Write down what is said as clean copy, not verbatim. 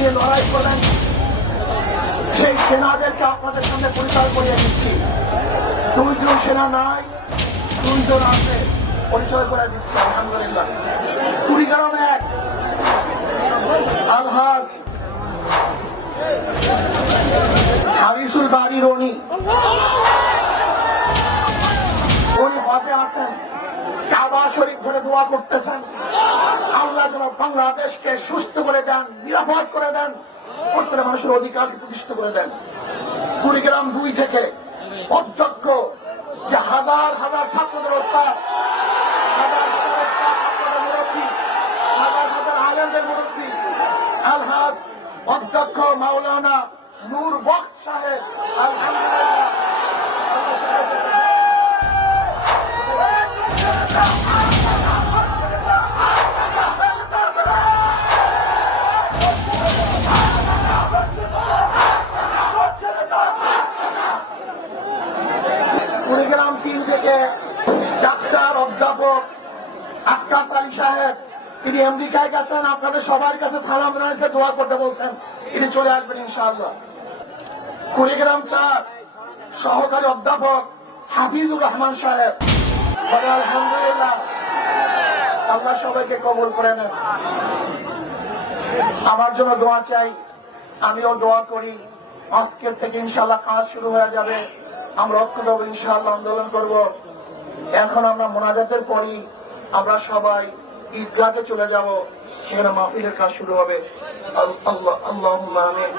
নিয়ে লড়াই করবেন, সেই সেনাদেরকে আপনাদের সামনে পরিচয় করিয়ে দিচ্ছি। 2 জন সেনা নাই, 2 জন আছে, পরিচয় করে দিচ্ছি। আলহামদুলিল্লাহ। কুড়িগ্রাম 1 আলহাজ হারিসুল বাড়ি রনি, উনি হজে আছেন, কাবা শরীফ ধরে দোয়া করতেছেন, আল্লাহ যেন বাংলাদেশকে সুস্থ করে দেন, নিরাপদ করে দেন, প্রত্যেক মানুষের অধিকারকে প্রতিষ্ঠিত করে দেন। কুড়িগ্রাম 2 থেকে অধ্যক্ষ, যে হাজার হাজার ছাত্রদের ওস্তাদ, হাজার হাজার ছাত্রদের মুরব্বী, হাজার হাজার আলেমদের মুরব্বী, আলহাজ অধ্যক্ষ মাওলানা নূর বক্স সাহেব। আলহামদুলিল্লাহ। কুড়িগ্রাম 3 থেকে ডাক্তার অধ্যাপক আক্কাস আলী সাহেব, তিনি আমেরিকায় গেছেন, আপনাদের সবার কাছে সালাম জানাইছে, দোয়া করতে বলছেন, তিনি চলে আসবেন ইনশাআল্লাহ। কুড়িগ্রাম 4 সহকারী অধ্যাপক হাফিজুর রহমান সাহেব। আলহামদুলিল্লাহ, আল্লাহ সবাইকে কবুল করে নেন। আমার জন্য দোয়া চাই, আমিও দোয়া করি। আজকের থেকে ইনশাআল্লাহ কাজ শুরু হয়ে যাবে, আমরা ঐক্যবদ্ধ হব, ইনশাআল্লাহ আন্দোলন করব। এখন আমরা মোনাজাতের পরই আমরা সবাই ঈদগাহে চলে যাব, সেখানে মাহফিলের কাজ শুরু হবে। আল্লাহুম্মা আমিন।